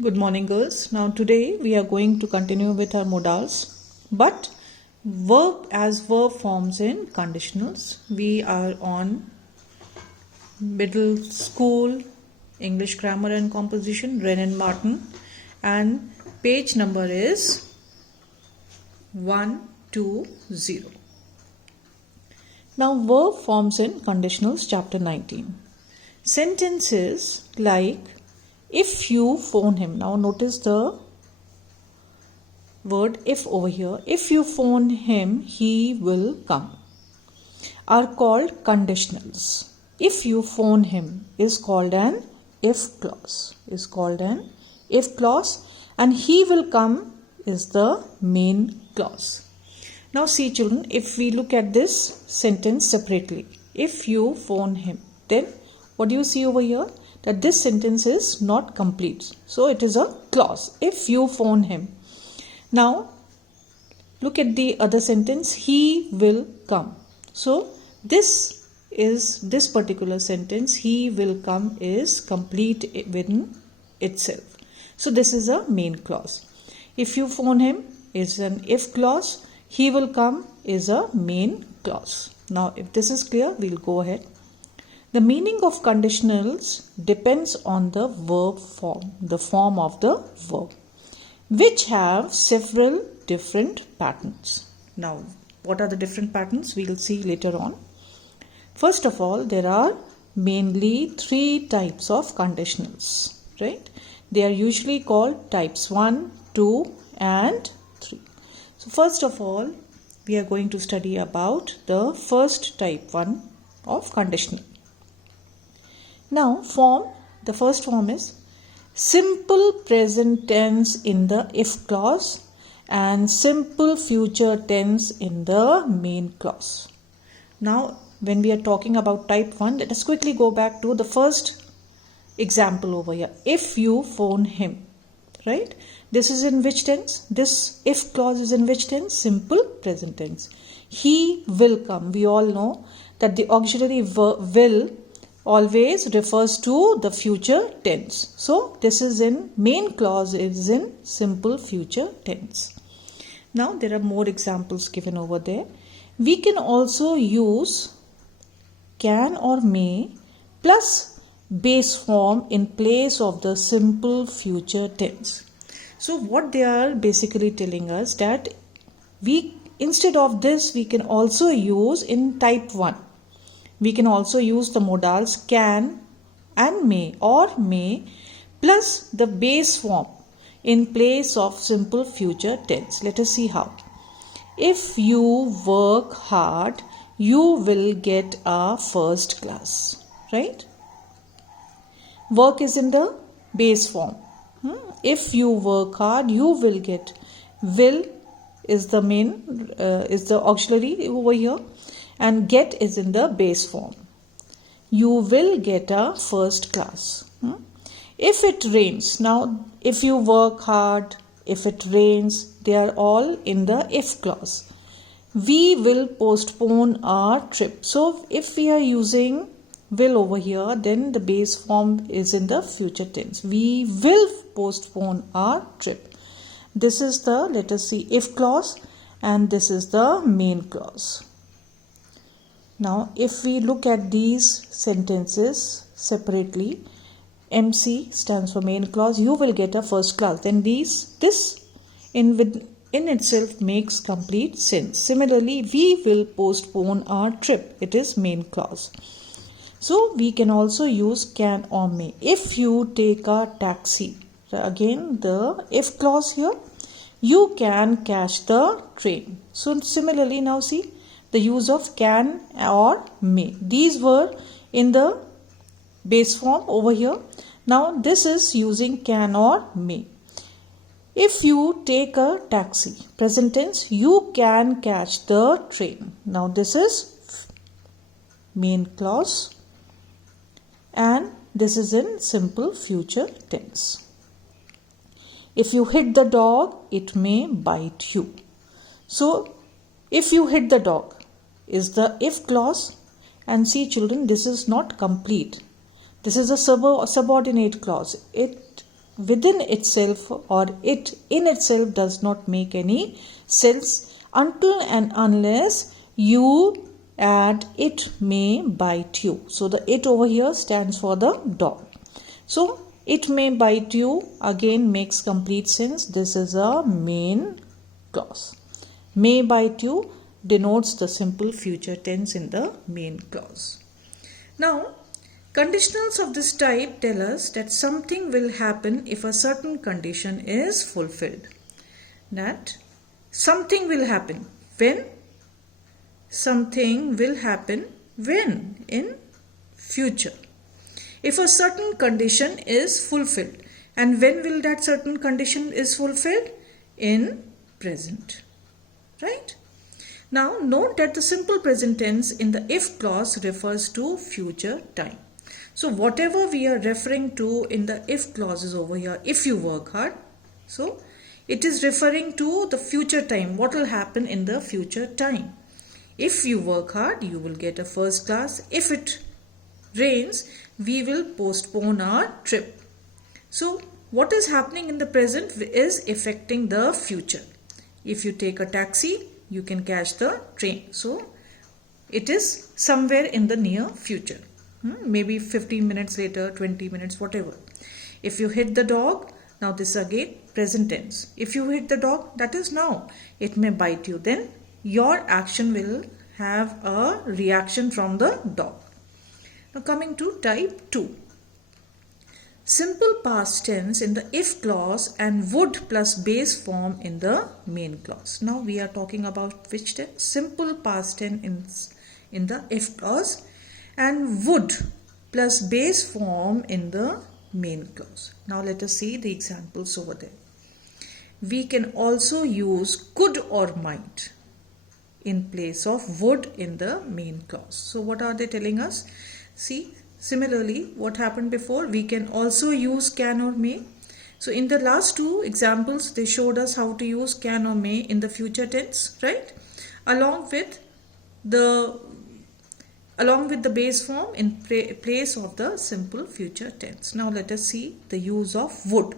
Good morning, girls. Now today we are going to continue with our modals, but verb forms in conditionals. We are on middle school English grammar and composition, Wren and Martin, and page number is 120. Now verb forms in conditionals, chapter 19. Sentences like if you phone him. Now notice the word if over here. If you phone him, he will come. Are called conditionals. If you phone him is called an if clause. And he will come is the main clause. Now see children, if we look at this sentence separately. If you phone him, then what do you see over here? That this sentence is not complete. So it is a clause. If you phone him. Now look at the other sentence. He will come. So this particular sentence, he will come, is complete within itself. So this is a main clause. If you phone him is an if clause. He will come is a main clause. Now if this is clear, we'll go ahead. The meaning of conditionals depends on the verb form, the form of the verb, which have several different patterns. Now, what are the different patterns? We will see later on. First of all, there are mainly three types of conditionals, right? They are usually called types 1, 2 and 3. So, first of all, we are going to study about the first type 1 of conditional. Now, the first form is simple present tense in the if clause and simple future tense in the main clause. Now, when we are talking about type 1, let us quickly go back to the first example over here. If you phone him, right? This is in which tense? This if clause is in which tense? Simple present tense. He will come. We all know that the auxiliary verb will always refers to the future tense. So this is in main clause is in simple future tense. Now there are more examples given over there. We can also use can or may plus base form in place of the simple future tense. So what they are basically telling us that instead of this we can also use in type 1. We can also use the modals can and may or may plus the base form in place of simple future tense. Let us see how. If you work hard, you will get a first class, right? Work is in the base form. If you work hard, you will get. Will is the main, is the auxiliary over here. And get is in the base form. You will get a first class. If it rains, now if you work hard, if it rains, they are all in the if clause. We will postpone our trip. So if we are using will over here, then the base form is in the future tense. We will postpone our trip. This is the, let us see, if clause, and this is the main clause. Now, if we look at these sentences separately, MC stands for main clause, you will get a first class. Then this in itself makes complete sense. Similarly, we will postpone our trip. It is main clause. So, we can also use can or may. If you take a taxi, again the if clause here, you can catch the train. So, similarly now see, the use of can or may. These were in the base form over here. Now this is using can or may. If you take a taxi, present tense, you can catch the train. Now this is main clause and this is in simple future tense. If you hit the dog, it may bite you. So if you hit the dog is the if clause, and see children, this is not complete. This is a subordinate clause. It within itself or it in itself does not make any sense until and unless you add it may bite you. So the it over here stands for the dog. So it may bite you again makes complete sense. This is a main clause. May bite you denotes the simple future tense in the main clause. Now, conditionals of this type tell us that something will happen if a certain condition is fulfilled. That something will happen. When? Something will happen when? In future. If a certain condition is fulfilled. And when will that certain condition is fulfilled? In present. Right? Now note that the simple present tense in the if clause refers to future time. So whatever we are referring to in the if clauses over here, if you work hard, so it is referring to the future time, what will happen in the future time. If you work hard, you will get a first class. If it rains, we will postpone our trip. So what is happening in the present is affecting the future. If you take a taxi, you can catch the train. So it is somewhere in the near future. Maybe 15 minutes later, 20 minutes, whatever. If you hit the dog, now this is again present tense. If you hit the dog, that is now. It may bite you. Then your action will have a reaction from the dog. Now coming to type 2. Simple past tense in the if clause and would plus base form in the main clause. Now we are talking about which tense? Simple past tense in the if clause and would plus base form in the main clause. Now let us see the examples over there. We can also use could or might in place of would in the main clause. So what are they telling us? See, similarly, what happened before? We can also use can or may. So in the last two examples, they showed us how to use can or may in the future tense, right? Along with the base form in place of the simple future tense. Now let us see the use of would,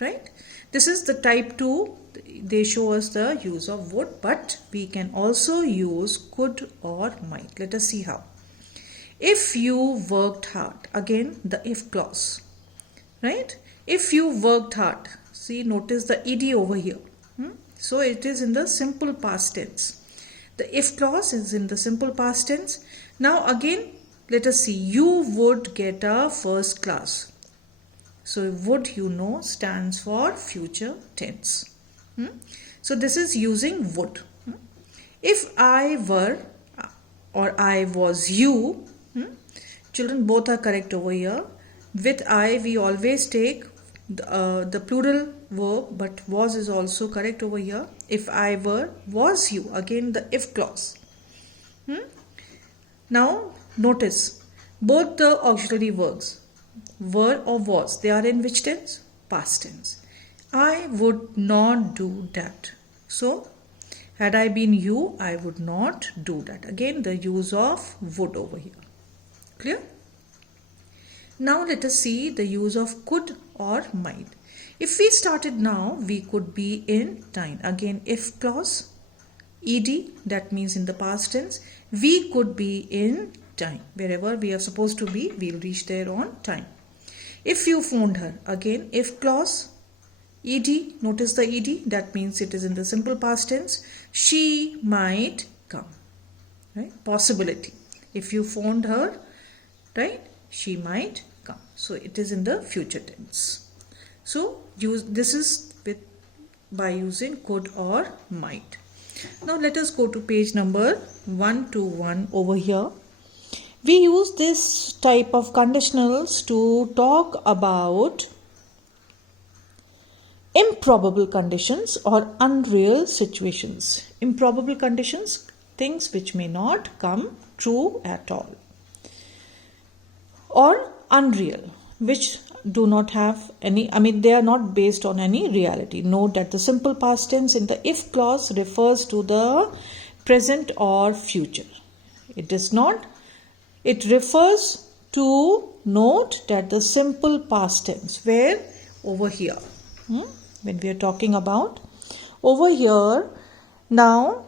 right? This is the type 2. They show us the use of would, but we can also use could or might. Let us see how. If you worked hard, again the if clause, right? If you worked hard, see, notice the ed over here. So it is in the simple past tense. The if clause is in the simple past tense. Now again, let us see, you would get a first class. So would, you know, stands for future tense. So this is using would. If I were or I was you, children, both are correct over here. With I, we always take the plural verb, but was is also correct over here. If I were, was you, again the if clause. Now notice both the auxiliary verbs, were or was, they are in which tense? Past tense. I would not do that. So had I been you, I would not do that. Again the use of would over here. Clear? Now let us see the use of could or might. If we started now, we could be in time. Again if clause, ed, that means in the past tense. We could be in time. Wherever we are supposed to be, we will reach there on time. If you phoned her, again if clause, ed, notice the ed, that means it is in the simple past tense. She might come, right? Possibility. If you phoned her, right, she might come. So it is in the future tense. So this is by using could or might. Now let us go to page number 121 over here. We use this type of conditionals to talk about improbable conditions or unreal situations. Improbable conditions, things which may not come true at all. Or unreal, which do not have any, they are not based on any reality. Note that the simple past tense in the if clause refers to the present or future. It is not. It refers to, note that the simple past tense where over here. When we are talking about over here, now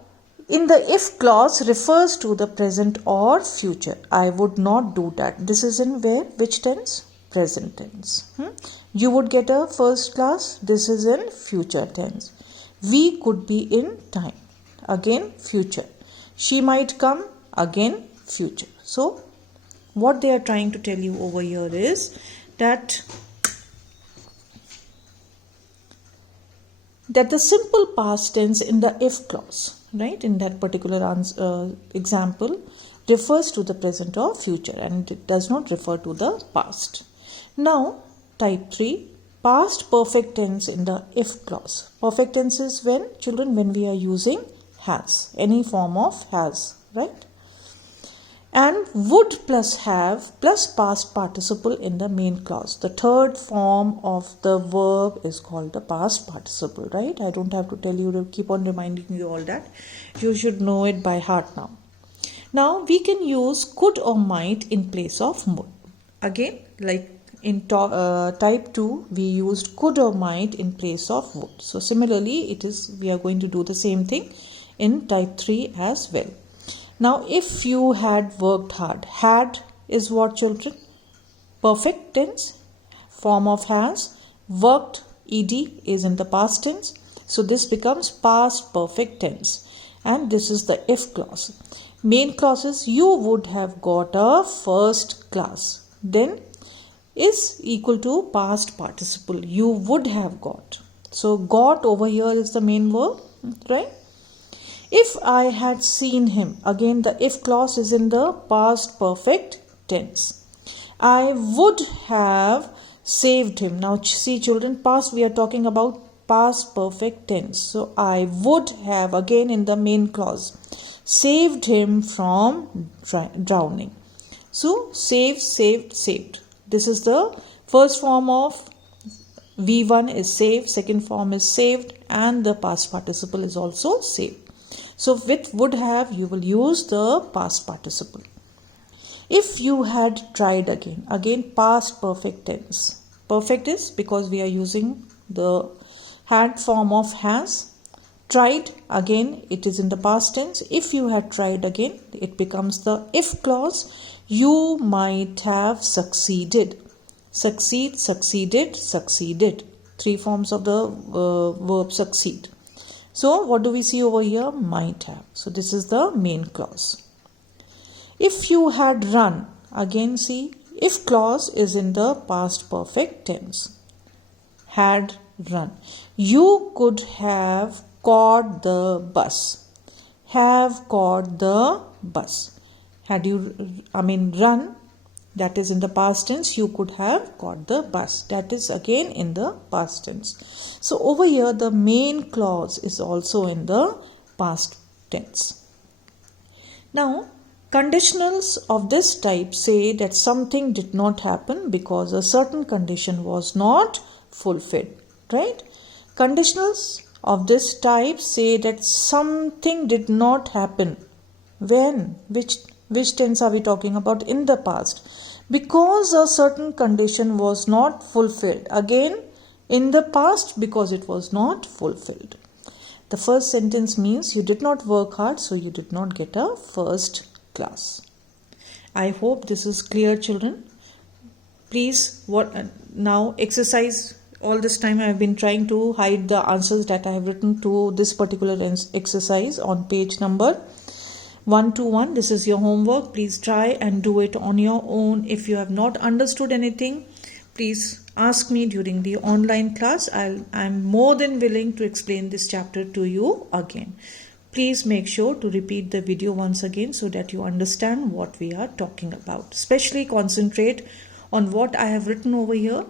in the if clause refers to the present or future. I would not do that. This is in where? Which tense? Present tense. You would get a first class. This is in future tense. We could be in time. Again, future. She might come. Again, future. So, what they are trying to tell you over here is that the simple past tense in the if clause, right, in that particular example, refers to the present or future and it does not refer to the past. Now, type 3, past perfect tense in the if clause. Perfect tense is when, children, when we are using has, any form of has, right? And would plus have plus past participle in the main clause. The third form of the verb is called the past participle, right? I don't have to tell you to keep on reminding you all that. You should know it by heart now. Now we can use could or might in place of would. Again, like in type 2, we used could or might in place of would. So similarly, we are going to do the same thing in type 3 as well. Now, if you had worked hard, had is what, children? Perfect tense, form of has. Worked, ed, is in the past tense. So, this becomes past perfect tense. And this is the if clause. Main clause is you would have got a first class. Then is equal to past participle. You would have got. So, got over here is the main verb, right? If I had seen him, again the if clause is in the past perfect tense. I would have saved him. Now see, children, past, we are talking about past perfect tense. So I would have, again in the main clause, saved him from drowning. So save, saved, saved. This is the first form of V1 is save, second form is saved, and the past participle is also saved. So with would have, you will use the past participle. If you had tried again past perfect tense. Perfect is because we are using the had form of has. Tried, again it is in the past tense. If you had tried again, it becomes the if clause. You might have succeeded. Succeed, succeeded, succeeded. Three forms of the verb succeed. So, what do we see over here? Might have. So, this is the main clause. If you had run, again see, if clause is in the past perfect tense. Had run. You could have caught the bus. Have caught the bus. Had you, run, that is in the past tense, you could have caught the bus. That is again in the past tense. So over here the main clause is also in the past tense. Now conditionals of this type say that something did not happen because a certain condition was not fulfilled. Right? Conditionals of this type say that something did not happen. When? Which tense are we talking about? In the past. Because a certain condition was not fulfilled. Again, in the past because it was not fulfilled. The first sentence means you did not work hard, so you did not get a first class. I hope this is clear, children. Please, now exercise. All this time I have been trying to hide the answers that I have written to this particular exercise on page number 121. This is your homework. Please try and do it on your own. If you have not understood anything, please ask me during the online class. I'm more than willing to explain this chapter to you again. Please make sure to repeat the video once again so that you understand what we are talking about. Especially concentrate on what I have written over here.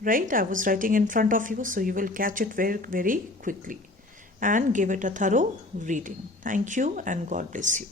Right? I was writing in front of you, so you will catch it very, very quickly. And give it a thorough reading. Thank you and God bless you.